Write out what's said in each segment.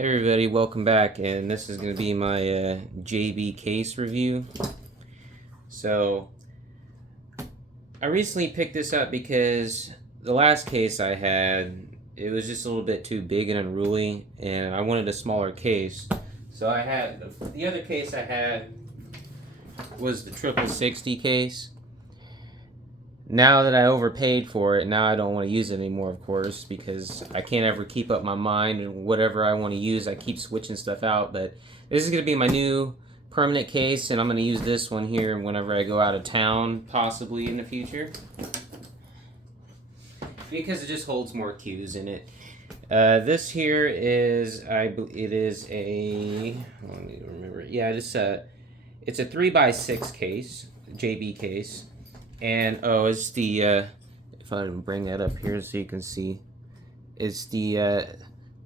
Hey everybody, welcome back, and this is going to be my JB case review. So, I recently picked this up because the last case I had, it was just a little bit too big and unruly, and I wanted a smaller case. So I had, the other case I had was the 60 case. Now that I overpaid for it, now I don't want to use it anymore, of course, because I can't ever keep up my mind, and whatever I want to use, I keep switching stuff out. But this is going to be my new permanent case, and I'm going to use this one here whenever I go out of town, possibly in the future, because it just holds more cues in it. This here is, it is a, let me remember, yeah, it's a 3x6 case, JB case. And it's the if I bring that up here so you can see, it's the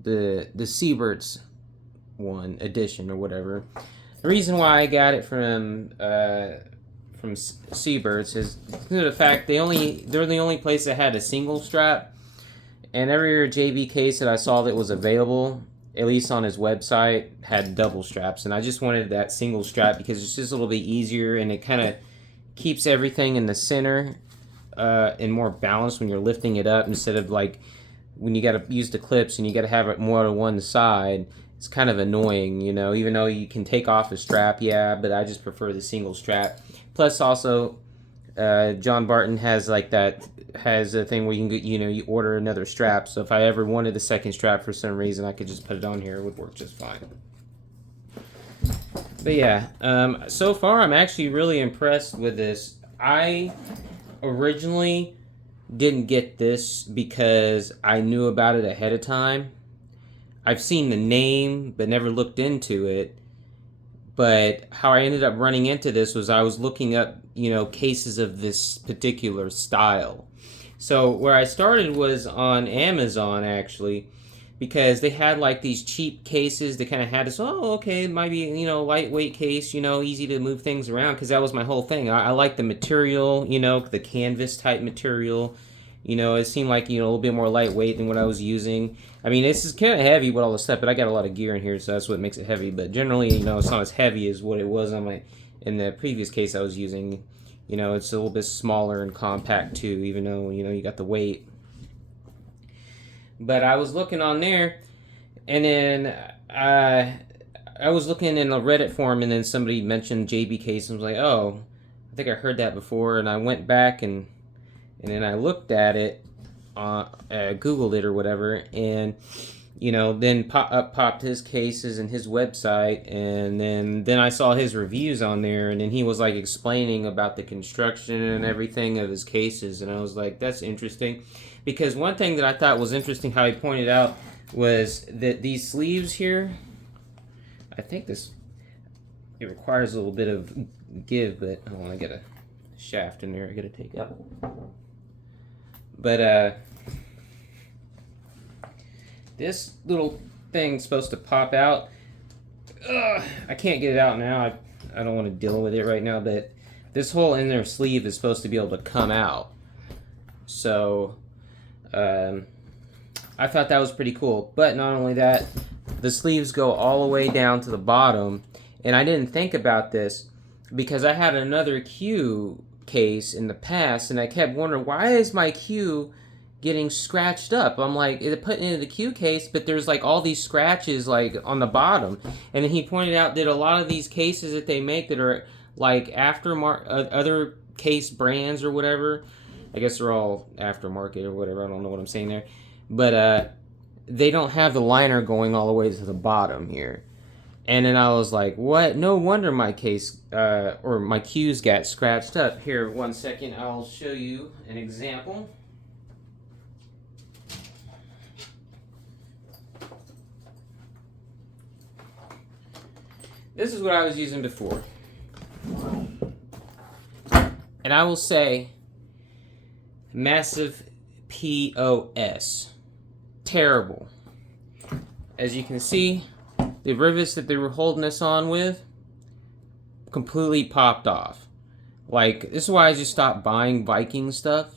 JJ-Billards one edition or whatever. The reason why I got it from JJ-Billards is the fact they're the only place that had a single strap, and every JB case that I saw that was available, at least on his website, had double straps, and I just wanted that single strap because it's just a little bit easier, and it kind of keeps everything in the center and more balanced when you're lifting it up, instead of like when you got to use the clips and you got to have it more to one side. It's kind of annoying, you know, even though you can take off the strap, yeah, but I just prefer the single strap. Plus also John Barton has a thing where you can get, you order another strap, so if I ever wanted a second strap for some reason, I could just put it on here. It would work just fine. But yeah, so far I'm actually really impressed with this. I originally didn't get this because I knew about it ahead of time. I've seen the name but never looked into it. But how I ended up running into this was I was looking up, cases of this particular style. So where I started was on Amazon, actually, because they had like these cheap cases. They kind of had this, it might be, lightweight case, easy to move things around, because that was my whole thing. I like the material, the canvas type material. It seemed like, a little bit more lightweight than what I was using. I mean, this is kind of heavy with all the stuff, but I got a lot of gear in here, so that's what makes it heavy. But generally, it's not as heavy as what it was in the previous case I was using. It's a little bit smaller and compact too, even though, you got the weight. But I was looking on there, and then I was looking in a Reddit forum, and then somebody mentioned JB case, and I was like, oh, I think I heard that before. And I went back and then I looked at it, Googled it or whatever, and then popped his cases and his website, and then I saw his reviews on there, and then he was like explaining about the construction and everything of his cases, and I was like, that's interesting. Because one thing that I thought was interesting, how he pointed out, was that these sleeves here, I think it requires a little bit of give, but I want to get a shaft in there I gotta take out. But this little thing's supposed to pop out. I can't get it out now. I don't want to deal with it right now, but this whole inner sleeve is supposed to be able to come out. So I thought that was pretty cool. But not only that, the sleeves go all the way down to the bottom, and I didn't think about this because I had another Q case in the past, and I kept wondering, why is my Q getting scratched up? I'm like, it put into the Q case, but there's like all these scratches like on the bottom. And then he pointed out that a lot of these cases that they make that are like other case brands or whatever, I guess they're all aftermarket or whatever, I don't know what I'm saying there, but they don't have the liner going all the way to the bottom here. And then I was like, what? No wonder my case or my Q's got scratched up. Here, 1 second, I'll show you an example. This is what I was using before. And I will say, massive POS. Terrible. As you can see, the rivets that they were holding this on with completely popped off. Like, this is why I just stopped buying Viking stuff.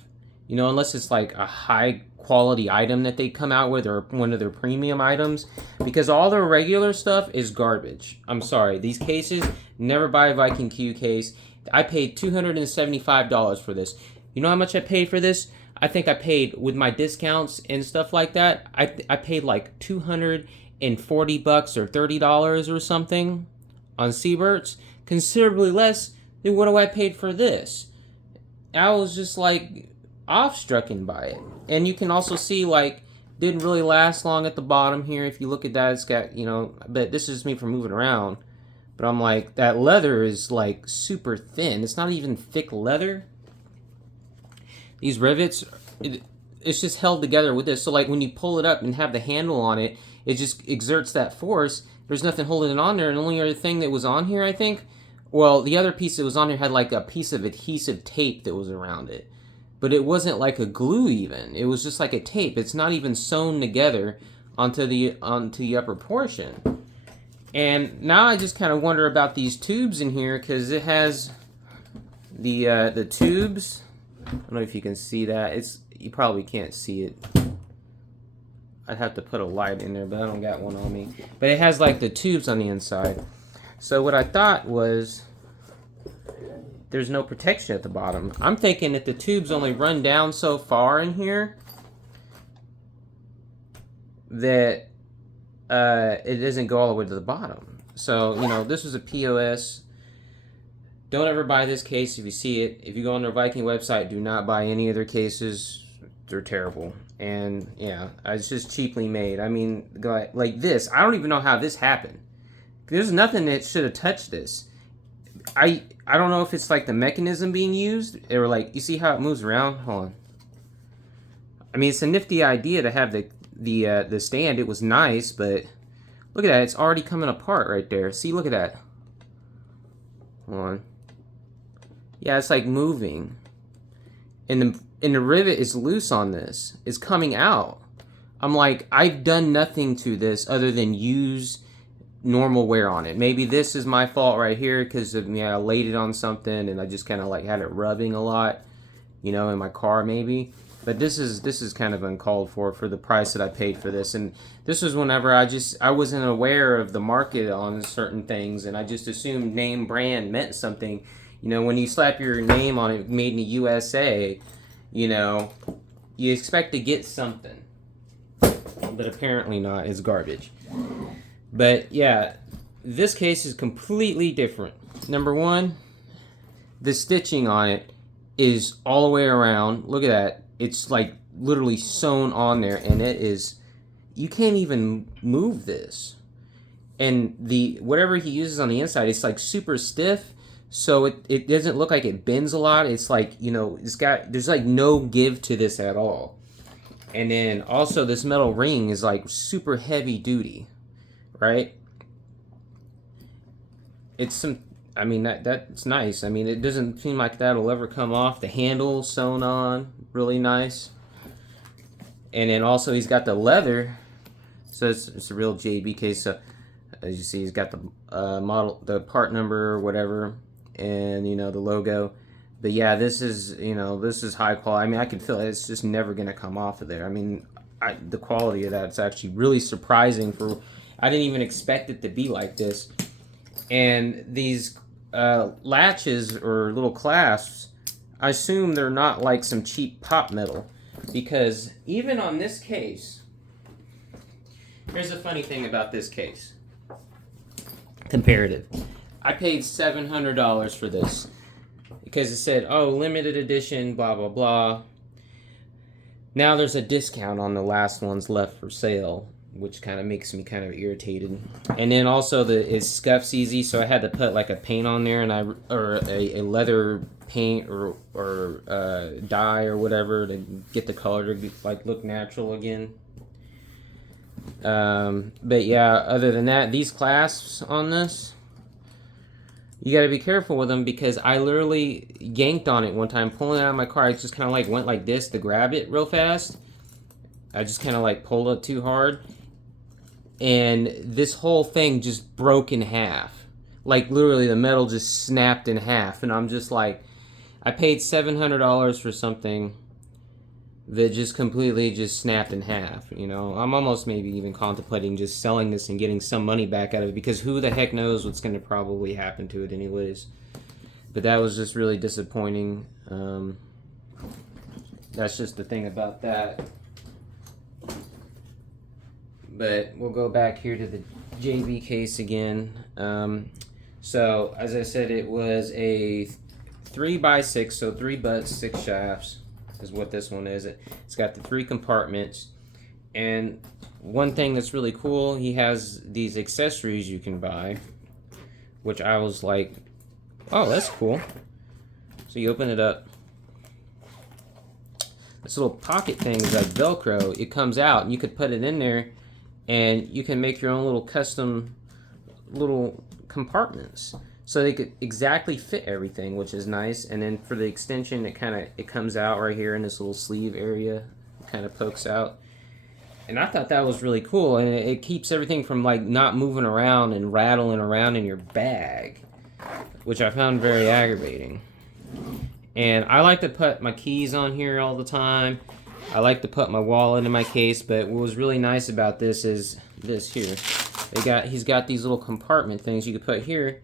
Unless it's like a high quality item that they come out with, or one of their premium items, because all their regular stuff is garbage. I'm sorry, these cases, never buy a Viking Q case. I paid $275 for this. You know how much I paid for this? I think I paid, with my discounts and stuff like that, I paid like $240 or $30 or something on Seabirds, considerably less than what I paid for this. I was just like awestruck by it. And you can also see, like, didn't really last long at the bottom here. If you look at that, it's got, you know, but this is me for moving around. But I'm like, that leather is like super thin. It's not even thick leather. These rivets, it's just held together with this. So like when you pull it up and have the handle on it, it just exerts that force. There's nothing holding it on there. And the only other thing that was on here, I think, well, the other piece that was on here had like a piece of adhesive tape that was around it. But it wasn't like a glue even. It was just like a tape. It's not even sewn together onto the upper portion. And now I just kind of wonder about these tubes in here, because it has the tubes. I don't know if you can see that. You probably can't see it. I'd have to put a light in there, but I don't got one on me. But it has like the tubes on the inside. So what I thought was, there's no protection at the bottom. I'm thinking that the tubes only run down so far in here that it doesn't go all the way to the bottom. So, you know, this is a POS. Don't ever buy this case if you see it. If you go on their Viking website, do not buy any of their cases. They're terrible. And, yeah, it's just cheaply made. I mean, like this. I don't even know how this happened. There's nothing that should have touched this. I don't know if it's like the mechanism being used, or like, you see how it moves around? Hold on. I mean, it's a nifty idea to have the stand. It was nice, but look at that. It's already coming apart right there. See, look at that. Hold on. Yeah, it's like moving. And the rivet is loose on this. It's coming out. I'm like, I've done nothing to this other than use normal wear on it. Maybe this is my fault right here, because I laid it on something and I just kind of like had it rubbing a lot, you know, in my car maybe. But this is kind of uncalled for the price that I paid for this. And this was whenever I wasn't aware of the market on certain things, and I just assumed name brand meant something. You know, when you slap your name on it, made in the USA, you know, you expect to get something. But apparently not. It's garbage. But yeah, this case is completely different. Number one, the stitching on it is all the way around. Look at that. It's like literally sewn on there, and it is, you can't even move this. And whatever he uses on the inside, it's like super stiff, so it doesn't look like it bends a lot. It's like, you know, there's like no give to this at all. And then also this metal ring is like super heavy duty. Right? I mean, that's nice. I mean, it doesn't seem like that'll ever come off. The handle sewn on, really nice. And then also he's got the leather, so it's a real JB case. So as you see, he's got the model, the part number or whatever, and, you know, the logo. But yeah, this is, you know, this is high quality. I mean, I can feel it. It's just never gonna come off of there. I mean, the quality of that's actually really surprising for. I didn't even expect it to be like this. And these latches or little clasps, I assume they're not like some cheap pop metal, because even on this case, here's a funny thing about this case. Comparative. I paid $700 for this because it said, oh, limited edition, blah, blah, blah. Now there's a discount on the last ones left for sale, which kind of makes me kind of irritated. And then also it scuffs easy, so I had to put like a paint on there, and or a leather paint or dye or whatever to get the color to like look natural again. But yeah, other than that, these clasps on this, you got to be careful with them, because I literally yanked on it one time, pulling it out of my car. I just kind of like went like this to grab it real fast. I just kind of like pulled it too hard, and this whole thing just broke in half. Like literally the metal just snapped in half, and I'm just like, I paid $700 for something that just completely just snapped in half. You know, I'm almost maybe even contemplating just selling this and getting some money back out of it, because who the heck knows what's going to probably happen to it anyways. But that was just really disappointing. That's just the thing about that. But we'll go back here to the JB case again. So as I said, it was a 3x6, so 3 butts, 6 shafts is what this one is. It's got the 3 compartments, and one thing that's really cool, he has these accessories you can buy, which I was like, oh, that's cool. So you open it up. This little pocket thing is like Velcro. It comes out, and you could put it in there, and you can make your own little custom little compartments, so they could exactly fit everything, which is nice. And then for the extension, it comes out right here in this little sleeve area, kind of pokes out. And I thought that was really cool, and it keeps everything from like not moving around and rattling around in your bag, which I found very aggravating. And I like to put my keys on here all the time. I like to put my wallet in my case, but what was really nice about this is this here. He's got these little compartment things you could put here,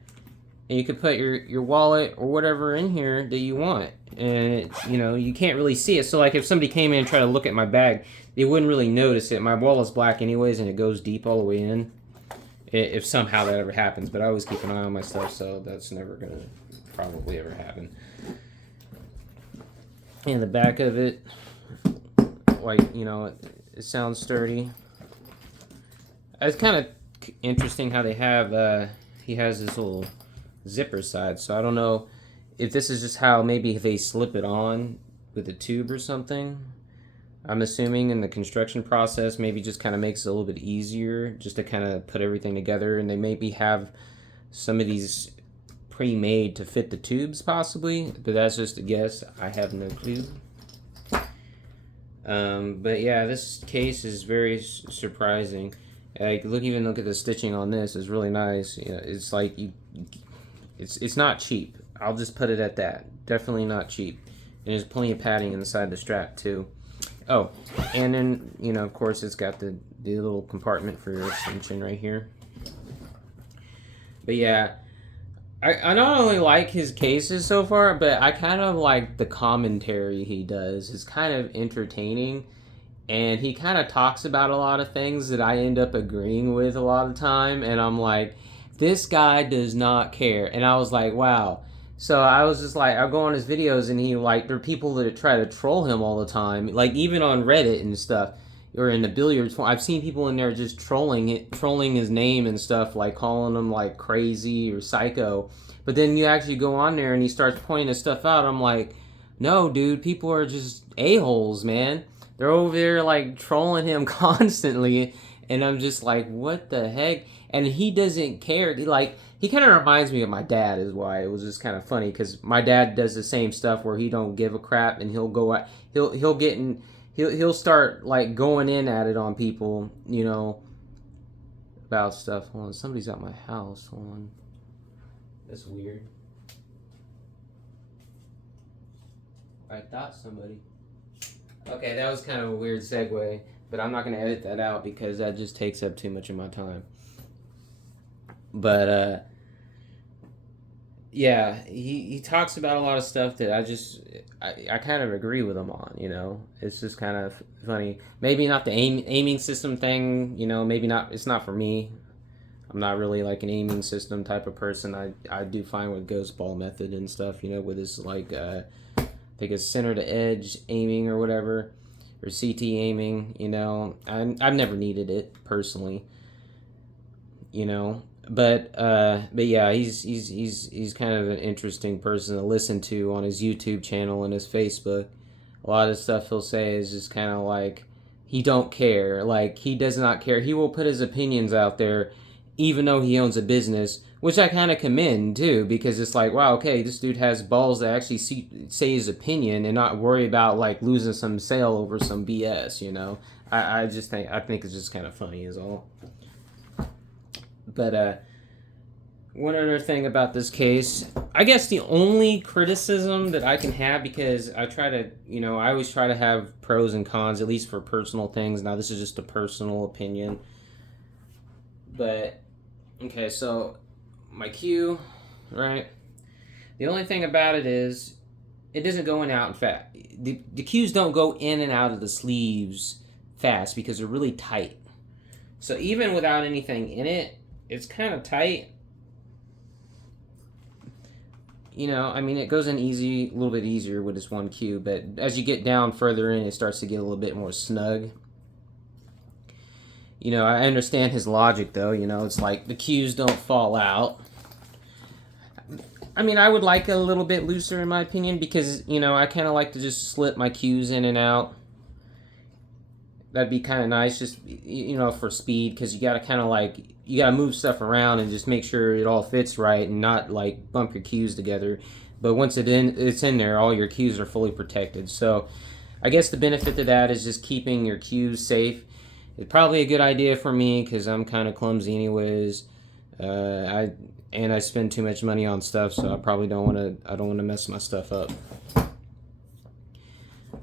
and you could put your wallet or whatever in here that you want. And you know, you can't really see it. So like if somebody came in and tried to look at my bag, they wouldn't really notice it. My wallet's black anyways, and it goes deep all the way in. If somehow that ever happens, but I always keep an eye on my stuff, so that's never gonna probably ever happen. And the back of it, like, you know, it sounds sturdy. It's kind of interesting how they have, he has this little zipper side, so I don't know if this is just how maybe they slip it on with a tube or something. I'm assuming in the construction process, maybe just kind of makes it a little bit easier just to kind of put everything together, and they maybe have some of these pre-made to fit the tubes possibly, but that's just a guess. I have no clue. But yeah, this case is very surprising. Like, even look at the stitching on this is really nice. You know, it's like it's not cheap. I'll just put it at that. Definitely not cheap. And there's plenty of padding inside the strap too. Oh, and then, you know, of course, it's got the little compartment for your extension right here. But yeah, I not only like his cases so far, but I kind of like the commentary he does. It's kind of entertaining, and he kind of talks about a lot of things that I end up agreeing with a lot of the time, and I'm like, this guy does not care. And I was like, wow. So I was just like, I go on his videos, and he, like, there are people that try to troll him all the time, like even on Reddit and stuff, or in the billiards forum. I've seen people in there just trolling his name and stuff, like calling him like crazy or psycho. But then you actually go on there and he starts pointing this stuff out. I'm like, no, dude, people are just a-holes, man. They're over there like trolling him constantly, and I'm just like, what the heck? And he doesn't care. He kind of reminds me of my dad, is why it was just kind of funny, because my dad does the same stuff where he don't give a crap, and he'll go out, he'll start like going in at it on people, you know, about stuff. Hold on, somebody's at my house. Hold on, that's weird. I thought somebody. Okay, that was kind of a weird segue, but I'm not going to edit that out because that just takes up too much of my time. But yeah, he talks about a lot of stuff that I kind of agree with him on, you know. It's just kind of funny. Maybe not the aiming system thing, you know, maybe not, it's not for me. I'm not really like an aiming system type of person. I do fine with ghost ball method and stuff, you know, with this like I think it's center to edge aiming or whatever, or CT aiming, you know. I've never needed it personally, you know. But yeah, he's kind of an interesting person to listen to on his YouTube channel and his Facebook. A lot of stuff he'll say is just kind of like, he don't care. Like, he does not care. He will put his opinions out there, even though he owns a business, which I kind of commend too, because it's like, wow, okay, this dude has balls to actually say his opinion and not worry about like losing some sale over some BS, you know. I think it's just kind of funny is all. But one other thing about this case, I guess the only criticism that I can have, because I try to, I always try to have pros and cons, at least for personal things. Now, this is just a personal opinion. But, okay, so my cue, right? The only thing about it is it doesn't go in and out and fast. The cues don't go in and out of the sleeves fast because they're really tight. So even without anything in it, it's kind of tight. I mean, it goes in easy, a little bit easier with this one cue, but as you get down further in, it starts to get a little bit more snug. I understand his logic, though. It's like the cues don't fall out. I mean, I would like a little bit looser, in my opinion, because, I kind of like to just slip my cues in and out. That'd be kind of nice, just, for speed, because you got to kind of you got to move stuff around and just make sure it all fits right and not, bump your cues together. But once it's in there, all your cues are fully protected. So I guess the benefit to that is just keeping your cues safe. It's probably a good idea for me because I'm kind of clumsy anyways. I spend too much money on stuff, so I probably don't want to mess my stuff up.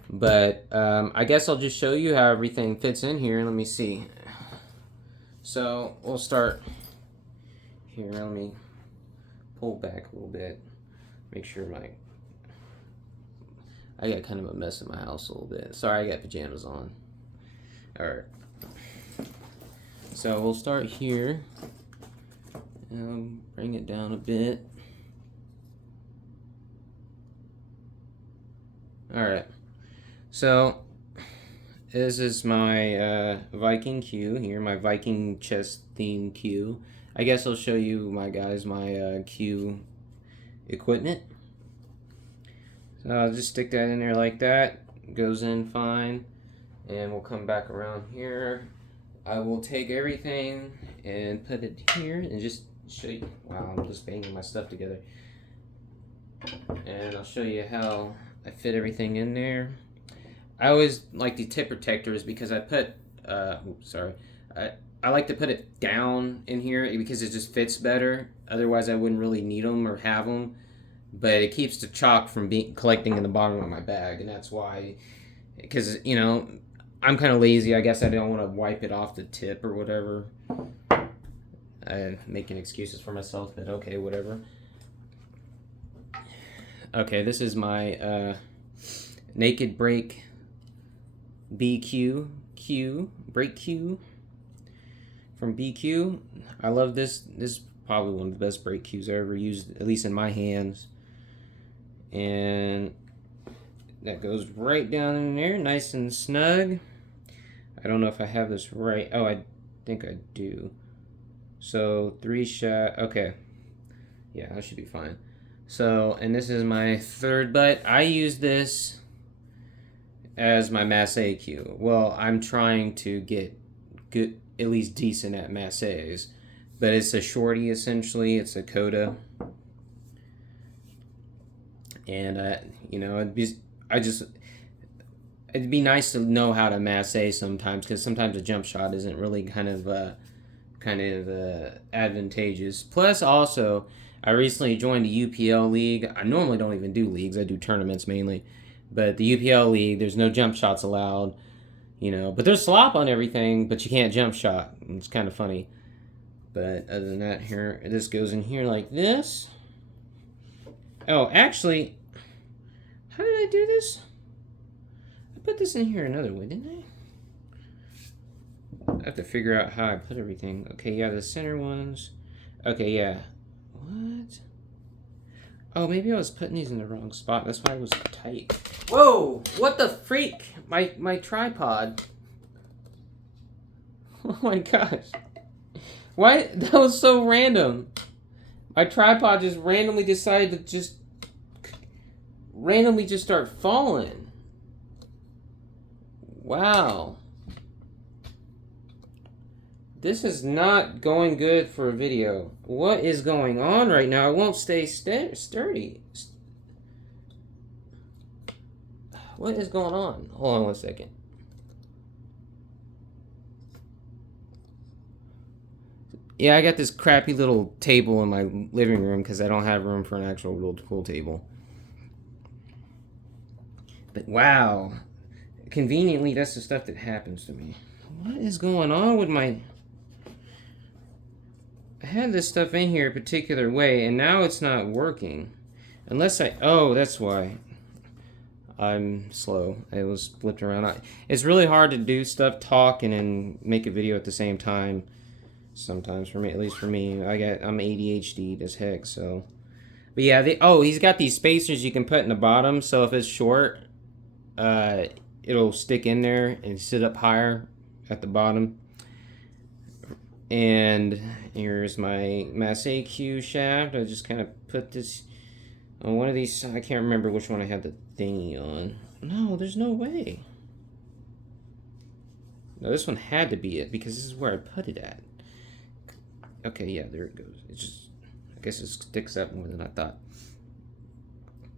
But I guess I'll just show you how everything fits in here. Let me see. So we'll start here. Let me pull back a little bit. Make sure I got kind of a mess in my house a little bit. Sorry, I got pajamas on. Alright. So we'll start here. Bring it down a bit. Alright. So, this is my Viking cue here, my Viking chess theme cue. I guess I'll show you, my cue equipment. So I'll just stick that in there like that. It goes in fine. And we'll come back around here. I will take everything and put it here and just show you. Wow, I'm just banging my stuff together. And I'll show you how I fit everything in there. I always like the tip protectors because I put, I like to put it down in here because it just fits better. Otherwise, I wouldn't really need them or have them. But it keeps the chalk from collecting in the bottom of my bag, and that's why. Because I'm kind of lazy. I guess I don't want to wipe it off the tip or whatever. I'm making excuses for myself, but okay, whatever. Okay, this is my Naked Break BQ Break Cue from BQ. I love this. This is probably one of the best break cues I ever used, at least in my hands. And that goes right down in there, nice and snug. I don't know if I have this right. Oh, I think I do. So 3 shot. Okay. Yeah, that should be fine. So, and this is my third butt. I use this as my masse cue. Well, I'm trying to get good, at least decent at masses. But it's a shorty, essentially. It's a coda. And, it'd be nice to know how to masse sometimes, because sometimes a jump shot isn't really kind of advantageous. Plus, also, I recently joined the UPL league. I normally don't even do leagues. I do tournaments mainly. But the UPL league, there's no jump shots allowed, But there's slop on everything, but you can't jump shot. It's kind of funny. But other than that, here, this goes in here like this. Oh, actually, how did I do this? I put this in here another way, didn't I? I have to figure out how I put everything. Okay, yeah, the center ones. Okay, yeah. What? Oh, maybe I was putting these in the wrong spot. That's why it was tight. Whoa! What the freak? My tripod. Oh my gosh. Why? That was so random. My tripod just randomly decided to randomly start falling. Wow. This is not going good for a video. What is going on right now? I won't stay sturdy. What is going on? Hold on one second. Yeah, I got this crappy little table in my living room because I don't have room for an actual little pool table. But wow, conveniently, that's the stuff that happens to me. What is going on with my... I had this stuff in here a particular way, and now it's not working. Unless I... Oh, that's why. I'm slow. It was flipped around. It's really hard to do stuff, talk, and then make a video at the same time. Sometimes, for me, at least for me. I'm ADHD as heck, so... But yeah, he's got these spacers you can put in the bottom, so if it's short, it'll stick in there and sit up higher at the bottom. And here's my Mass AQ shaft. I just kind of put this on one of these. I can't remember which one I had the thingy on. No, there's no way. No, this one had to be it because this is where I put it at. Okay, yeah, there it goes. It just, I guess it sticks up more than I thought.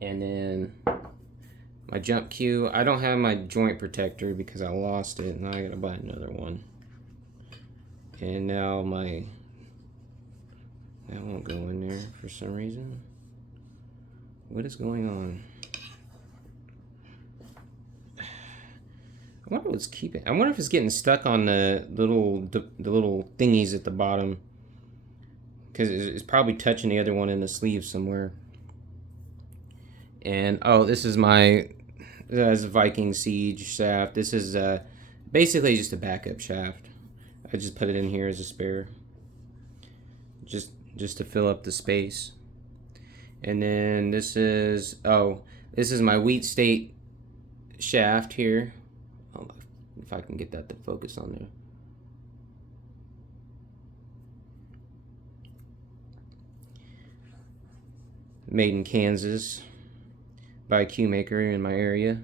And then my jump cue. I don't have my joint protector because I lost it, and I gotta buy another one. And now that won't go in there for some reason. What is going on? I wonder what's keeping. I wonder if it's getting stuck on the little thingies at the bottom, because it's probably touching the other one in the sleeve somewhere. And oh, this is my Viking Siege shaft. This is basically just a backup shaft. I just put it in here as a spare, just to fill up the space. And then this is my Wheat State shaft here. Oh, if I can get that to focus on there. Made in Kansas by a cue maker in my area.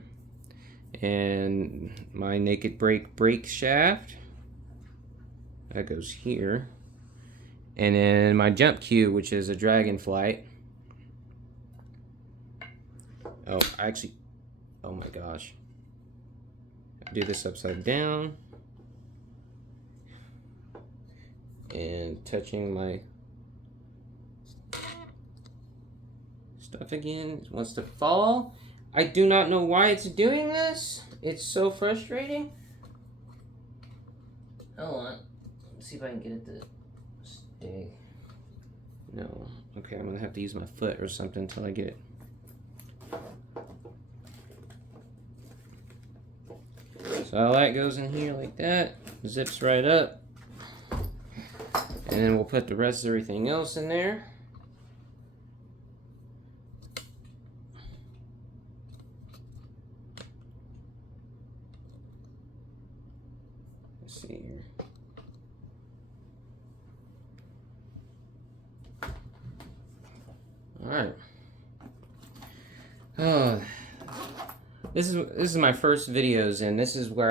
And my Naked brake shaft. That goes here. And then my jump cue, which is a Dragonflight. Oh, oh my gosh. I do this upside down. And touching my stuff again. It wants to fall. I do not know why it's doing this. It's so frustrating. Hold on. See if I can get it to stay. No. Okay, I'm gonna have to use my foot or something until I get it. So all that goes in here like that. Zips right up. And then we'll put the rest of everything else in there. Let's see here. Alright. Oh, this is my first videos, and this is what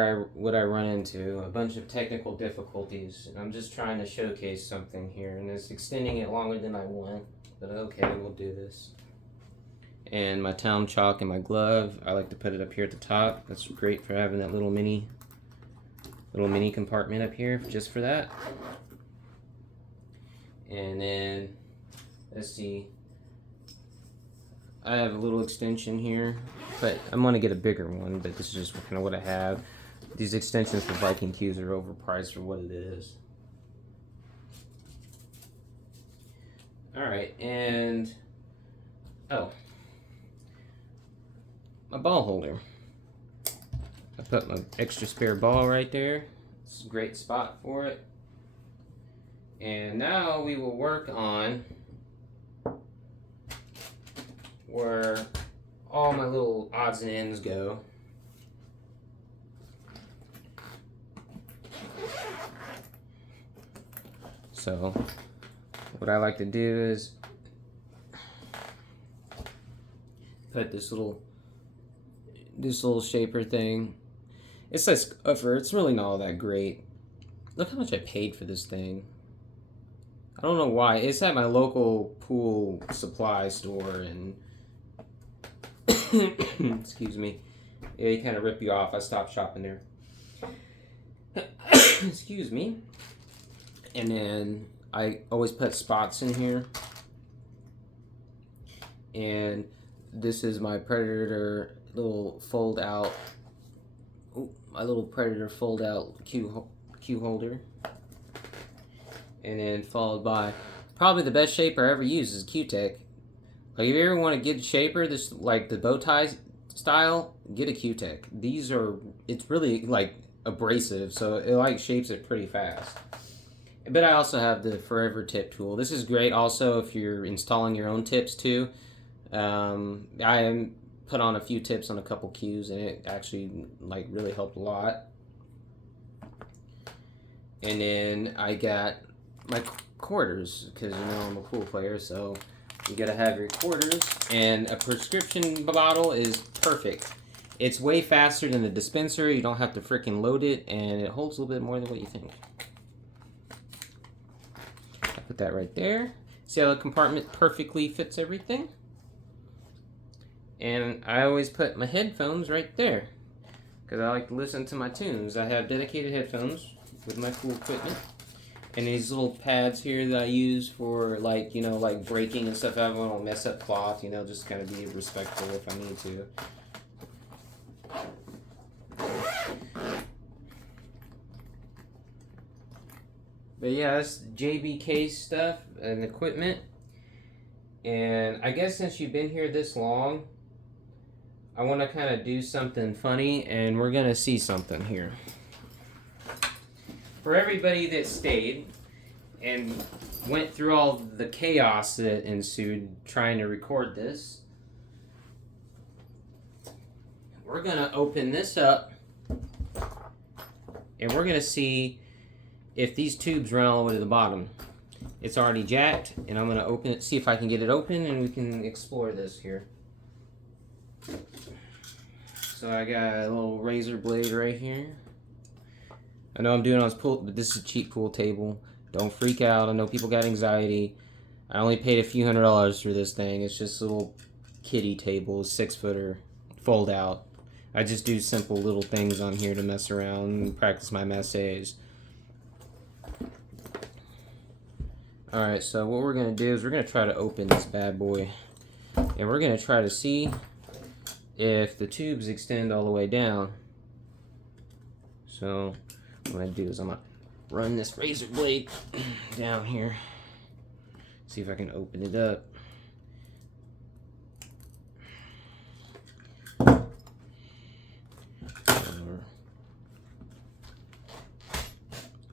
I run into, a bunch of technical difficulties. And I'm just trying to showcase something here, and it's extending it longer than I want, but okay, we'll do this. And my town chalk and my glove, I like to put it up here at the top. That's great for having that little mini compartment up here just for that. And then let's see, I have a little extension here, but I'm gonna get a bigger one, but this is just kind of what I have. These extensions for Viking cues are overpriced for what it is. Alright, and oh, my ball holder. I put my extra spare ball right there. It's a great spot for it. And now we will work on where all my little odds and ends go. So what I like to do is put this little shaper thing. It says Uffer. It's really not all that great. Look how much I paid for this thing. I don't know why. It's at my local pool supply store, and excuse me, they kind of rip you off. I stopped shopping there. Excuse me. And then I always put spots in here. And this is my Predator little fold out. Ooh, my little Predator fold out cue holder. And then followed by probably the best shaper I ever used is Q-Tech. Like if you ever want to get a shaper, this like the bow tie style, get a Q-Tech. These are, it's really like abrasive, so it like shapes it pretty fast. But I also have the Forever Tip tool. This is great also if you're installing your own tips too. I put on a few tips on a couple cues, and it actually like really helped a lot. And then I got my quarters, because you know I'm a pool player, so you gotta have your quarters. And a prescription bottle is perfect. It's way faster than the dispenser. You don't have to freaking load it, and it holds a little bit more than what you think. I put that right there. See how the compartment perfectly fits everything? And I always put my headphones right there, because I like to listen to my tunes. I have dedicated headphones with my cool equipment. And these little pads here that I use for, like, you know, like breaking and stuff. I don't want to mess up cloth, you know, just kind of be respectful if I need to. But yeah, that's JBK stuff and equipment. And I guess since you've been here this long, I want to kind of do something funny, and we're going to see something here. For everybody that stayed and went through all the chaos that ensued trying to record this, we're going to open this up, and we're going to see if these tubes run all the way to the bottom. It's already jacked, and I'm going to open it, see if I can get it open, and we can explore this here. So I got a little razor blade right here. I know I'm doing it on this pool, but this is a cheap pool table. Don't freak out. I know people got anxiety. I only paid a few $100s for this thing. It's just a little kiddie table, 6-footer, fold out. I just do simple little things on here to mess around and practice my massages. Alright, so what we're going to do is we're going to try to open this bad boy. And we're going to try to see if the tubes extend all the way down. So what I'm going to do is I'm going to run this razor blade down here. See if I can open it up.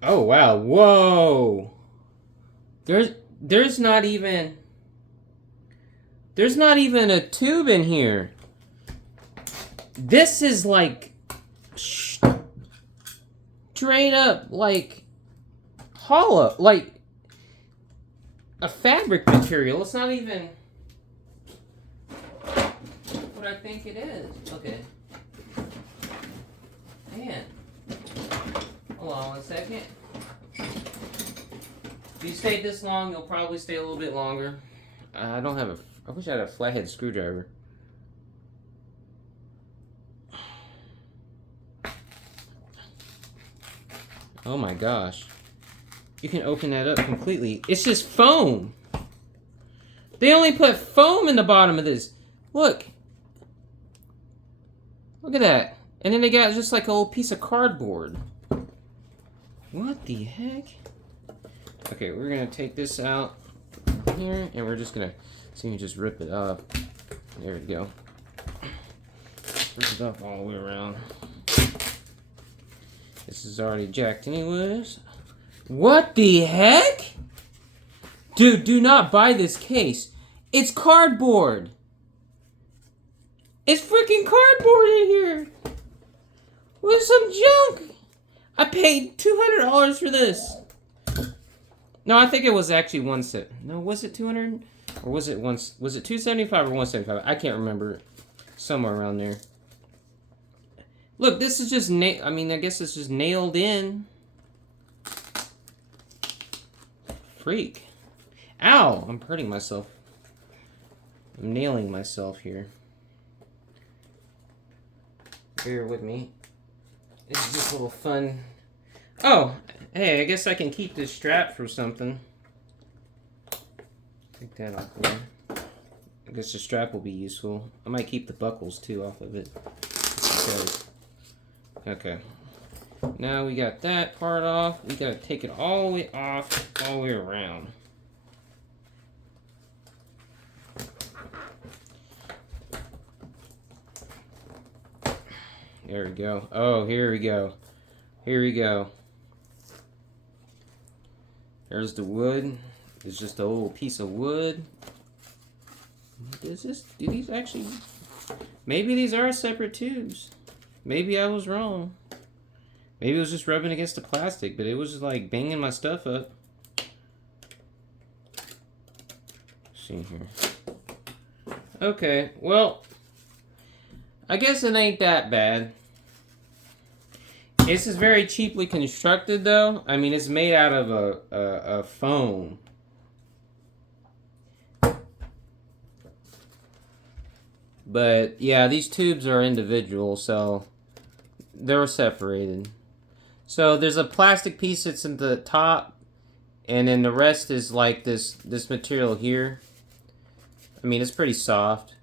Oh wow, whoa! There's not even a tube in here. This is like straight up like hollow, like a fabric material. It's not even what I think it is. Okay. Man. Hold on 1 second. If you stayed this long, you'll probably stay a little bit longer. I don't have I wish I had a flathead screwdriver. Oh my gosh. You can open that up completely. It's just foam. They only put foam in the bottom of this. Look. Look at that. And then they got just like a little piece of cardboard. What the heck? Okay, we're gonna take this out here, and we're just gonna see you just rip it up. There we go. Rip it up all the way around. This is already jacked anyways. What the heck? Dude, do not buy this case. It's cardboard. It's freaking cardboard in here. With some junk. I paid $200 for this. No, I think it was actually No, was it 200? Or was it was it 275 or 175? I can't remember. Somewhere around there. Look, this is just I mean, I guess it's just nailed in. Freak. Ow! I'm hurting myself. I'm nailing myself here. Bear with me. It's just a little fun. Oh, hey, I guess I can keep this strap for something. Take that off there. I guess the strap will be useful. I might keep the buckles too off of it. Okay. Now we got that part off. We gotta take it all the way off, all the way around. There we go. Oh, here we go. Here we go. There's the wood. It's just a little piece of wood. Is this? Do these actually? Maybe these are separate tubes. Maybe I was wrong. Maybe it was just rubbing against the plastic, but it was just like banging my stuff up. Let's see here. Okay, well, I guess it ain't that bad. This is very cheaply constructed, though. I mean, it's made out of a foam. But, yeah, these tubes are individual, so they're separated. So there's a plastic piece that's in the top, and then the rest is like this material here. I mean, it's pretty soft.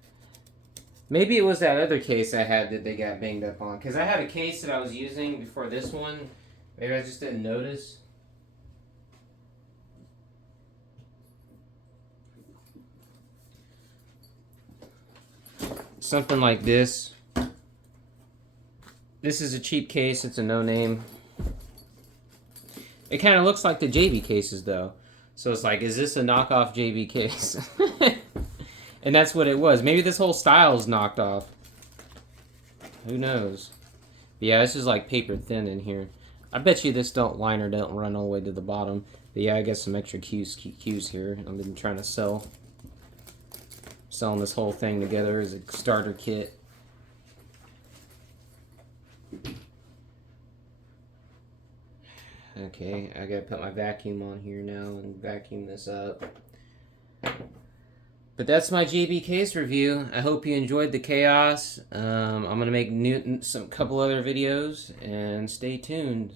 Maybe it was that other case I had that they got banged up on. Because I had a case that I was using before this one. Maybe I just didn't notice. Something like this. This is a cheap case. It's a no-name. It kind of looks like the JB cases, though. So it's like, is this a knockoff JB case? And that's what it was. Maybe this whole style is knocked off. Who knows? But yeah, this is like paper thin in here. I bet you this liner don't run all the way to the bottom. But yeah, I got some extra cues here. I've been trying to selling this whole thing together as a starter kit. Okay, I gotta put my vacuum on here now and vacuum this up. But that's my JB case review. I hope you enjoyed the chaos. I'm gonna make some couple other videos, and stay tuned.